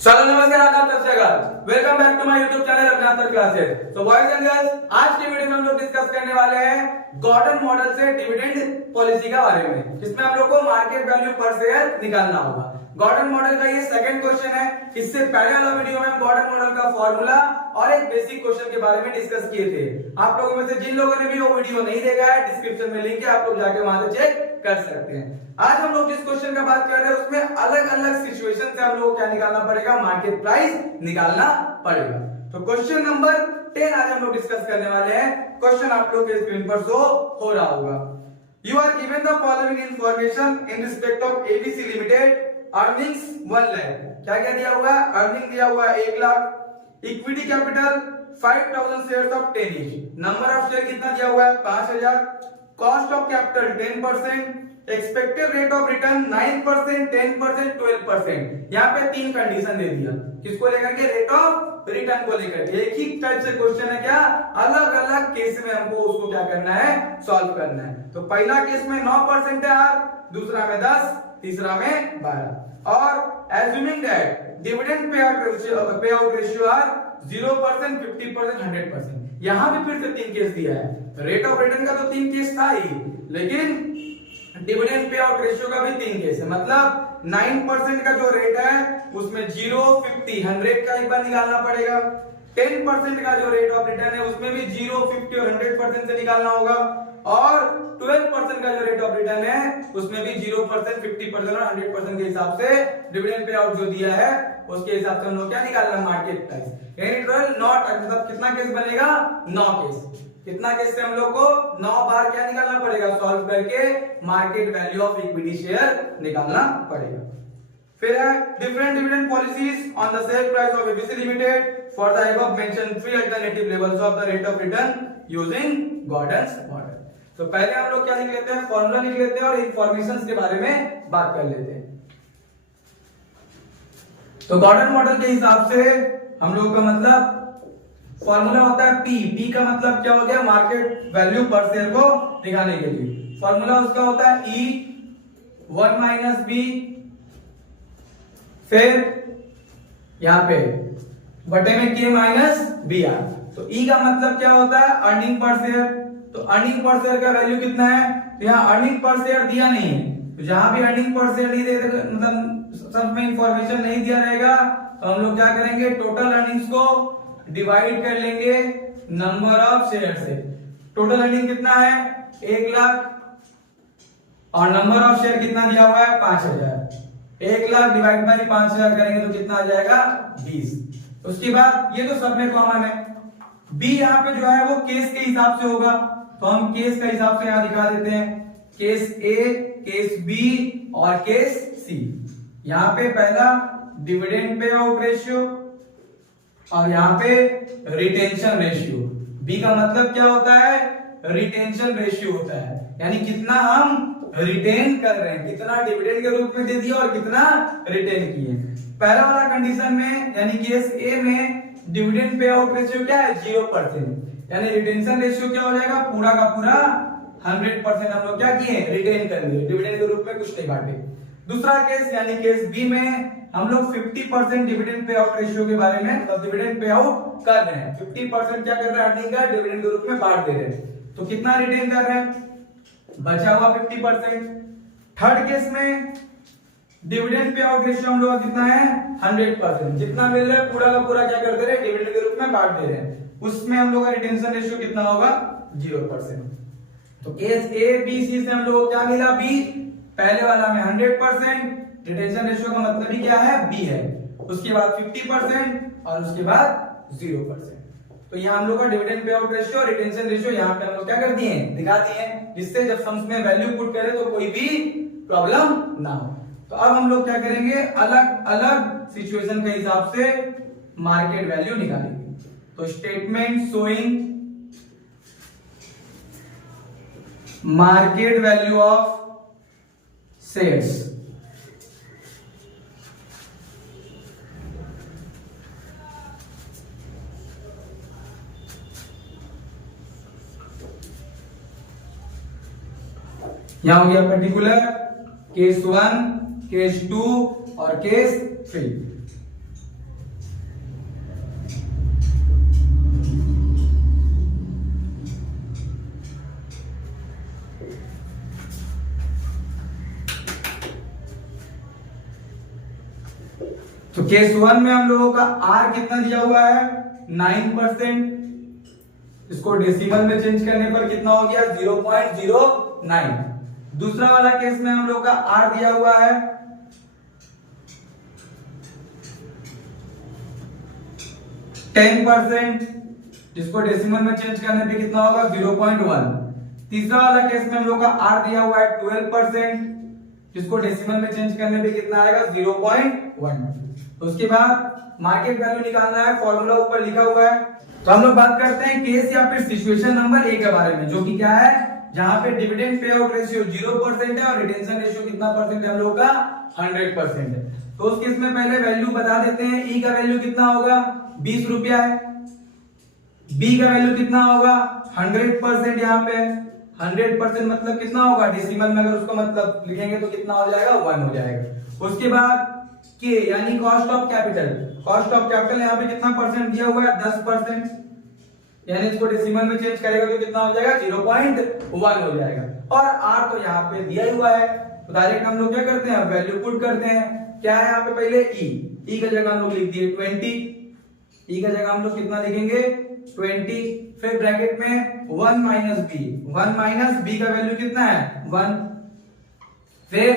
चलो नमस्कार, आदाब, सत श्री अकाल। Welcome back to my YouTube channel Apna classes. तो बॉयज एंड गर्ल्स, आज की वीडियो में हम लोग डिस्कस करने वाले हैं गॉर्डन मॉडल से डिविडेंड पॉलिसी का बारे में, जिसमें हम लोग को मार्केट वैल्यू पर शेयर निकालना होगा। गॉर्डन मॉडल का ये सेकंड क्वेश्चन है। इससे पहले वाला वीडियो में हम गॉर्डन मॉडल का फॉर्मूला और एक बेसिक क्वेश्चन के बारे में डिस्कस किए थे। आप लोगों में से जिन लोगों ने भी वो वीडियो नहीं देखा है, डिस्क्रिप्शन में लिंक है, आप लोग जाके वहां से चेक कर सकते हैं। आज हम लोग जिस क्वेश्चन का बात कर रहे हैं उसमें अलग अलग सिचुएशन से हम लोग को क्या निकालना पड़ेगा, मार्केट प्राइस निकालना पड़ेगा। तो क्वेश्चन नंबर 10 आज हम लोग डिस्कस करने वाले हैं। क्वेश्चन आप लोग के स्क्रीन पर शो हो रहा होगा। You are given the following information in respect of ABC limited, earnings 1 lakh. क्या क्या दिया हुआ है? अर्निंग दिया हुआ है 1 lakh, equity capital 5000 shares of 10 each, number of share कितना दिया हुआ है 5000, cost of capital 10%, expected rate of return 9%, 10%, 12%। यहाँ पे 3 कंडीशन दे दिया। किसको लेकर के? रेट ऑफ रिटर्न को लेकर। एक ही टाइप से क्वेश्चन है, क्या अलग अलग केस में हमको उसको क्या करना है, सॉल्व करना है। तो पहला केस में 9% है आर, दूसरा में 10, तीसरा में 12। और assuming that dividend pay out ratio are 0%, 50%, 100%। यहां भी फिर से 3 केस दिया है। रेट ऑफ रिटर्न का तो 3 केस था ही, लेकिन डिविडेंड पे आउट रेशियो का भी 3 केस है। मतलब 9% का जो रेट है उसमें 0, 50, 100 का एक बार निकालना पड़ेगा। 10% का जो रेट ऑफ रिटर्न है उसमें भी 0, 50 और 100% से निकालना होगा। और 12% का जो रेट ऑफ रिटर्न है उसमें भी 0%, 50% और 100% के हिसाब से डिविडेंड पे आउट जो दिया है उसके हिसाब से हम लोग क्या निकालना, मार्केट प्राइस। यानी टोटल मतलब कितना केस बनेगा? 9 केस। कितना केस से हम लोग को 9 बार क्या निकालना पड़ेगा, सॉल्व करके market value of equity share निकालना पड़ेगा। फिर है different dividend policies on the share price of ABC limited for the above mentioned 3 alternative levels of the rate of return using Gordon's model. तो पहले हम लोग क्या लिख लेते हैं, फॉर्मूला लिख लेते हैं और इंफॉर्मेशंस के बारे में बात कर लेते हैं। तो गॉर्डन मॉडल के हिसाब से हम लोग का मतलब फॉर्मूला होता है पी। पी का मतलब क्या हो गया, मार्केट वैल्यू पर शेयर को दिखाने के लिए। फॉर्मूला उसका होता है ई 1 माइनस बी, फिर यहां पे बटे में के माइनस बी आर। तो ई का मतलब क्या होता है, अर्निंग पर शेयर। तो अर्निंग पर शेयर का वैल्यू कितना है? तो यहाँ अर्निंग पर शेयर दिया नहीं है, तो जहां भी अर्निंग पर शेयर नहीं दे, मतलब सब में इंफॉर्मेशन नहीं दिया रहेगा, तो हम लोग क्या करेंगे, टोटल अर्निंग्स को डिवाइड कर लेंगे नंबर ऑफ शेयर से। टोटल अर्निंग कितना है? 1 लाख, और नंबर ऑफ शेयर कितना दिया हुआ है 5000। 1 लाख डिवाइड बाय 5000 करेंगे तो कितना आ जाएगा 20। उसके बाद ये तो सब में कॉमन है। बी यहाँ पे जो है वो केस के हिसाब से होगा, तो हम केस के हिसाब से यहाँ दिखा देते हैं, केस ए, केस बी और केस सी। यहाँ पे पहला डिविडेंड पे आउट रेशियो और यहाँ पे रिटेंशन रेशियो। बी का मतलब क्या होता है, रिटेंशन रेशियो होता है, यानी कितना हम रिटेन कर रहे हैं, कितना डिविडेंड के रूप में दे दिया और कितना रिटेन किए। पहला वाला कंडीशन में यानी केस ए में डिविडेंड पे आउट रेशियो क्या है 0%, यानी रिटेंशन रेशियो क्या हो जाएगा, पूरा का पूरा 100% हम लोग क्या किए, रिटेन कर लिए, डिविडेंड के रूप में कुछ नहीं बांटे। दूसरा केस यानी केस बी में हम लोग 50% डिविडेंड पे आउट रेशियो के बारे में, मतलब डिविडेंड पे आउट कर रहे हैं, 50% क्या कर रहे हैं, अर्निंग का डिविडेंड के रूप में बांट दे रहे हैं। तो कितना रिटेन कर रहे हैं, बचा हुआ 50%। थर्ड केस में डिविडेंड पे आउट रेशियो हम लोग कितना है 100%, जितना मिल रहा है पूरा का पूरा क्या कर दे रहे हैं, डिविडेंड के रूप में बांट दे रहे हैं। उसमें हम लोग का रिटेंशन रेशियो कितना होगा 0%। तो केस ए बी सी से हम लोग को क्या मिला, बी। पहले वाला में 100%, रिटेंशन रेशियो का मतलब ही क्या है, बी है। उसके बाद 50% और उसके बाद 0%। तो यहाँ हम लोग का डिविडेंड पे आउट रेशियो और रिटेंशन रेशियो यहाँ पे हम लोग क्या कर दिए, दिखा दिए, जिससे जब सम्स में वैल्यू पुट करें तो कोई भी प्रॉब्लम ना हो। तो अब हम लोग क्या करेंगे, अलग अलग सिचुएशन के हिसाब से मार्केट वैल्यू निकालेंगे। तो statement showing market value of shares. यहां हो गया पर्टिकुलर केस 1, केस 2 और केस 3। तो केस 1 में हम लोगों का R कितना दिया हुआ है 9%, इसको डेसिमल में चेंज करने पर कितना हो गया 0.09। दूसरा वाला केस में हम लोग का R दिया हुआ है 10%, जिसको डेसिमल में चेंज करने पे कितना होगा 0.1। तीसरा वाला केस में हम लोग का R दिया हुआ है 12%, जिसको डेसिमल में चेंज करने पे कितना आएगा 0.1। तो उसके बाद मार्केट वैल्यू निकालना है, फॉर्मूला ऊपर लिखा हुआ है। तो हम लोग बात करते हैं केस या फिर सिचुएशन नंबर ए के बारे में, जो कि क्या है, जहां पे डिविडेंड पे आउट रेशियो 0% है और रिटेंशन रेशियो कितना परसेंट है हम लोग का 100% है। तो उस केस में पहले वैल्यू बता देते हैं। ई का वैल्यू कितना होगा 20 रुपया है, बी का वैल्यू कितना होगा 100%, यहाँ पे 100% मतलब कितना होगा डेसिमल में अगर उसको मतलब लिखेंगे तो कितना हो जाएगा 1 हो जाएगा। उसके बाद के यानी cost of capital, cost of capital यहाँ पे कितना परसेंट दिया हुआ है 10%, यानी इसको डेसिमल में चेंज करेगा तो कितना हो जाएगा 0.1 हो जाएगा। और आर तो यहाँ पे दिया ही हुआ है, तो डायरेक्ट हम लोग क्या करते हैं वैल्यू पुट करते हैं। क्या है यहाँ पे पहले ई का जगह हम लोग लिख दिए 20, ई का जगह हम लोग कितना लिखेंगे 20, फिर ब्रैकेट में 1 माइनस बी, 1 माइनस बी का वैल्यू कितना है 1, फिर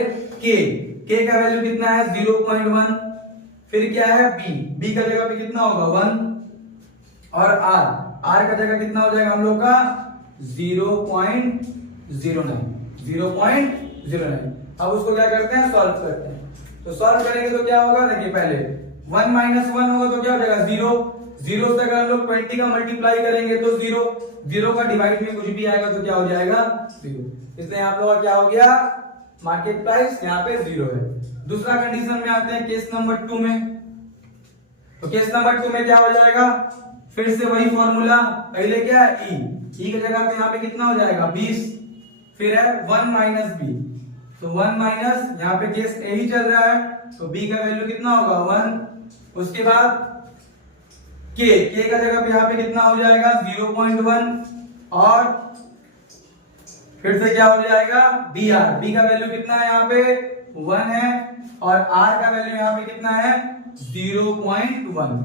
के का वैल्यू कितना है 0.1, फिर क्या है बी का जगह पे कितना होगा 1, और आर का जगह कितना हो जाएगा हम लोग का 0.09। अब उसको क्या करते हैं सॉल्व करते हैं। तो सॉल्व करेंगे तो क्या होगा, देखिए पहले 1 माइनस 1 होगा तो क्या हो जाएगा 0, 0 से अगर हम लोग 20 का मल्टीप्लाई करेंगे तो 0, 0 का डिवाइड में कुछ भी आएगा तो क्या हो जाएगा 0, इसलिए आप लोग का क्या हो गया मार्केट प्राइस यहाँ पे 0 है। दूसरा कंडीशन में आते हैं केस नंबर 2 में। तो केस नंबर 2 में क्या हो जाएगा, फिर से वही फॉर्मूला, पहले क्या है ई की जगह पे यहाँ पे कितना हो जाएगा 20, फिर है 1 माइनस बी, तो 1 माइनस यहाँ पे केस ए ही चल रहा है तो बी का वैल्यू कितना होगा 1। उसके बाद के का जगह पे यहाँ पे कितना हो जाएगा 0.1, और फिर से क्या हो जाएगा बी का वैल्यू कितना है यहाँ पे 1 है, और आर का वैल्यू यहाँ पे कितना है 0.1।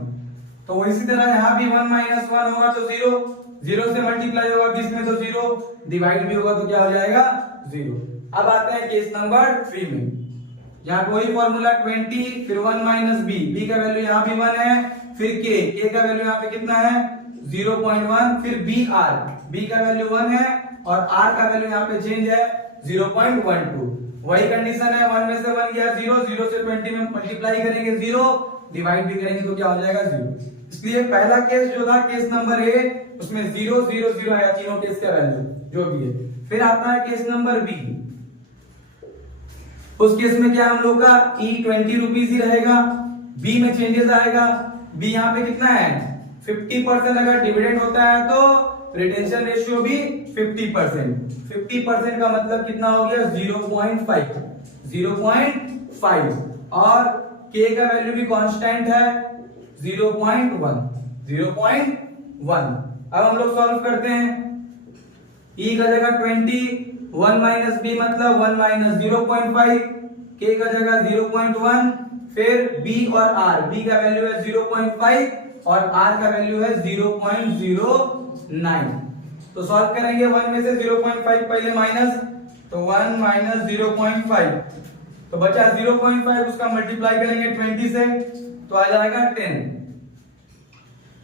तो इसी तरह यहाँ भी 1 माइनस 1 होगा तो 0, 0 से मल्टीप्लाई होगा 20 में तो 0, डिवाइड भी होगा तो क्या हो जाएगा 0। अब आते हैं केस नंबर 3 में, यहाँ पे वही फॉर्मूला 20, फिर 1 माइनस बी का वैल्यू यहाँ भी 1 है, फिर के का वैल्यू यहाँ पे कितना है 0.1, फिर बी का वैल्यू 1 है, और आर का वैल्यू यहाँ पे चेंज है 0.12। वही कंडीशन है, 1 में से 1 गया 0, 0 से 20 में मल्टीप्लाई करेंगे 0, डिवाइड भी करेंगे तो क्या हो जाएगा 0। इसलिए पहला केस जो था केस नंबर ए, उसमें 0 0 0 आया तीनों केस का वैल्यू जो भी है। फिर आता है केस नंबर बी, उस केस में क्या हम लोग का ई 20 रुपीज ही रहेगा, बी में चेंजेस आएगा। बी यहाँ पे कितना है 50%, अगर डिविडेंड होता है तो रिटेंशन रेशियो भी 50%, 50% का मतलब कितना हो गया 0.5, और के का वैल्यू भी कांस्टेंट है 0.1। अब हम लोग सॉल्व करते हैं, ई का जगह 20, 1 माइनस बी मतलब 1 माइनस 0.5, के का जगह 0.1, फिर बी और आर, बी का वैल्यू है 0.5 और आर का वैल्यू है 0.09। तो सॉल्व करेंगे 1 में से 0.5 पहले माइनस, तो 1 माइनस 0.5, तो बचा 0.5, उसका मल्टीप्लाई करेंगे 20 से तो आ जाएगा 10।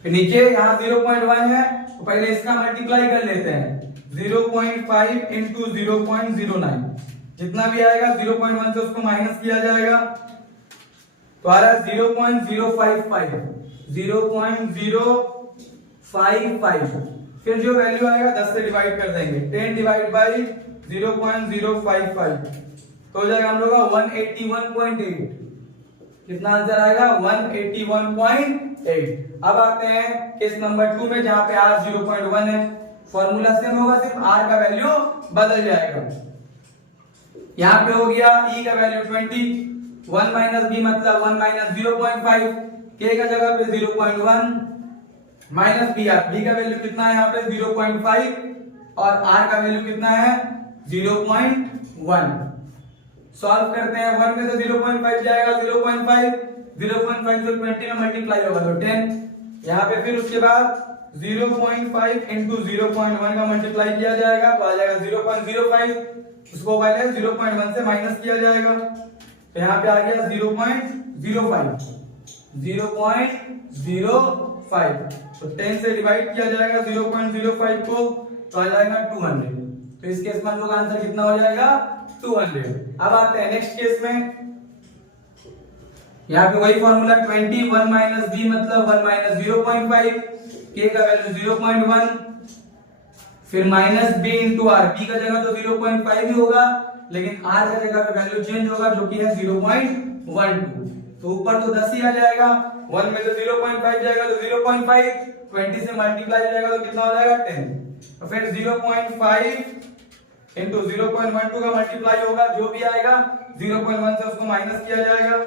फिर नीचे यहाँ 0.1 है तो पहले इसका मल्टीप्लाई कर लेते हैं, 0.5 इंटू 0.09, जितना भी आएगा 0.1 से उसको माइनस किया जाएगा तो आ रहा है 0.055। फिर जो वैल्यू आएगा 10 से डिवाइड कर देंगे, 10 डिवाइड बाई 0.055 तो हो जाएगा हम लोग का 181.8। कितना आंसर आएगा 181.8। अब आते हैं केस नंबर 2 में, जहां पे r 0.1 है, फॉर्मूला सेम होगा, सिर्फ r का वैल्यू बदल जाएगा। यहां पे हो गया e का वैल्यू 20, 1 माइनस बी मतलब 1 माइनस 0.5, के का जगह पे 0.1 माइनस बी का वैल्यू कितना है यहाँ पे 0.5 और आर का वैल्यू कितना है 0.1। सॉल्व करते हैं, 1 में से 0.5 जाएगा 0.5, 0.5 से 20 में मल्टीप्लाई होगा तो 10। यहाँ पे फिर उसके बाद 0.5 इंटू 0.1 का मल्टीप्लाई किया जाएगा तो आ जाएगा 0.05। उसको पहले 0.1 से माइनस किया जाएगा तो यहाँ पे आ गया 0.05। 0.05 तो 10 से डिवाइड किया जाएगा 0.05 को तो आ जाएगा 200। तो इस केस में हम लोग का आंसर कितना हो जाएगा 200। अब आते हैं नेक्स्ट केस में। यहाँ पे वही फॉर्मूला 20 1 माइनस b मतलब 1 माइनस 0.5, k का वैल्यू 0.1, फिर minus b into R. b का जगह तो 0.5 ही होगा लेकिन r का जगह पे वैल्यू चेंज होगा जो कि है 0.12। तो ऊपर तो 10 ही आ जाएगा, 1 में तो 0.5 जाएगा तो 0.5, 20 से मल्टीप्लाई हो जाएगा तो कितना हो जाएगा 10। तो फिर 0.5 इंटू 0.12 का मल्टीप्लाई होगा, जो भी आएगा 0.1 से उसको माइनस किया जाएगा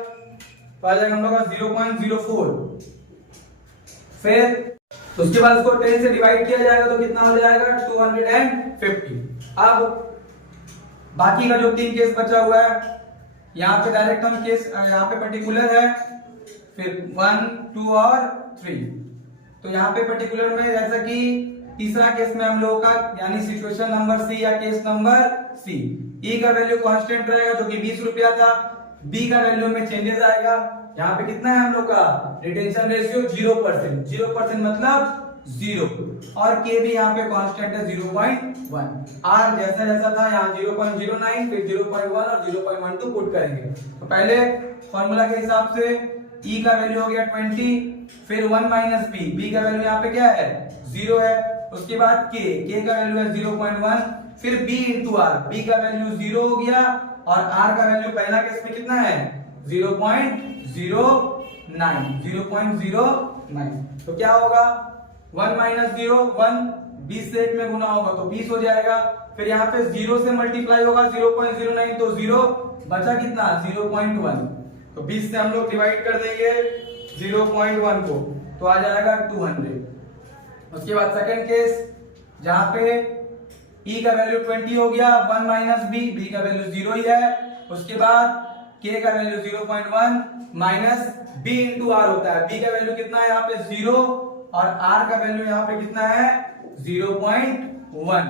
तो आ जाएगा हम लोग का 0.04। फिर उसके बाद उसको 10 से डिवाइड किया जाएगा तो कितना हो जाएगा 250। अब बाकी का जो 3 केस बचा हुआ है, यहाँ पे डायरेक्ट हम केस यहाँ पे पर्टिकुलर है, फिर 1 2 और 3। तो यहाँ पे पर्टिकुलर में जैसा कि तीसरा केस में हम लोगों का यानी सिचुएशन नंबर सी या केस नंबर सी, ई का वैल्यू कांस्टेंट रहेगा जो कि 20 रुपया था, बी का वैल्यू में चेंजेस आएगा। यहाँ पे कितना है हम लोग का रिटेंशन रेशियो 0%, 0% मतलब 0, और के भी यहाँ पे कांस्टेंट है 0.1। आर जैसा जैसा था यहाँ 0.09, फिर 0.1 और 0.12 पुट करेंगे। तो पहले फॉर्मूला के हिसाब से ई का वैल्यू हो गया 20, फिर 1 माइनस बी, बी का वैल्यू यहाँ पे क्या है 0 है। उसके बाद के का वैल्यू है 0.1, फिर b इंटू आर, बी का वैल्यू 0 हो गया और r का वैल्यू पहला केस में कितना है 0.09। तो क्या होगा 1 माइनस 0 1, 20 से 1 में गुना होगा तो 20 हो जाएगा। फिर यहाँ पे 0 से मल्टीप्लाई होगा 0.09 तो 0 बचा कितना 0.1, तो 20 से हम लोग डिवाइड कर देंगे 0.1 को तो आ जाएगा 200। उसके बाद सेकंड केस जहां पे e का वैल्यू 20 हो गया, 1 माइनस b का वैल्यू 0 ही है। उसके बाद k का value 0.1 minus b into R होता है, b का वैल्यू कितना है यहाँ पे 0 और r का वैल्यू यहाँ पे कितना है 0.1,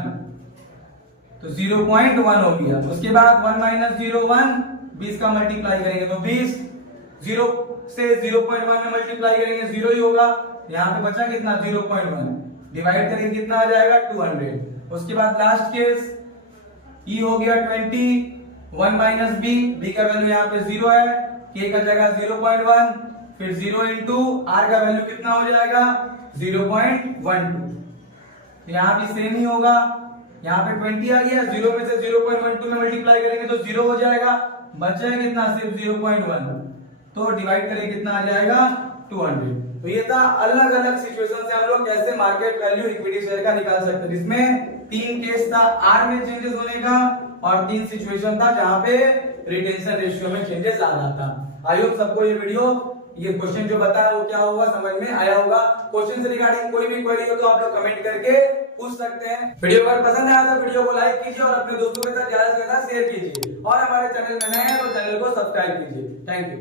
तो 0.1 हो गया। उसके बाद 1 माइनस 0 1, 20 का मल्टीप्लाई करेंगे तो 20, 0 से 0.1 में मल्टीप्लाई करेंगे 0 ही होगा, यहाँ पे बचा कितना 0.1, डिवाइड करेंगे कितना आ जाएगा 200। उसके बाद लास्ट केस e हो गया 20, 1 माइनस b का वैल्यू यहाँ पे 0 है, k का जगह 0.1, फिर 0 इंटू r का वैल्यू कितना हो जाएगा 0.12। यहाँ भी सेम ही होगा, यहाँ पे 20 आ गया, 0 में से 0.12 में मल्टीप्लाई करेंगे तो 0 हो जाएगा, बचा है कितना सिर्फ 0.1, तो डिवाइड करेंगे कितना आ जाएगा 200। तो ये था अलग अलग सिचुएशन से हम लोग कैसे मार्केट वैल्यू इक्विटी शेयर का निकाल सकते हैं, जिसमें 3 केस था आर में चेंजेस होने का और 3 सिचुएशन था जहां पे रिटेंशन रेशियो में चेंजेस आ रहा था। आई होप सबको ये क्वेश्चन जो बताया वो क्या होगा समझ में आया होगा। क्वेश्चन से रिगार्डिंग कोई भी क्वेरी हो तो आप लोग कमेंट करके पूछ सकते हैं। वीडियो अगर पसंद आया तो वीडियो को लाइक कीजिए और अपने दोस्तों के साथ ज्यादा से ज्यादा शेयर कीजिए, और हमारे चैनल में नए हैं तो चैनल को सब्सक्राइब कीजिए। Thank you.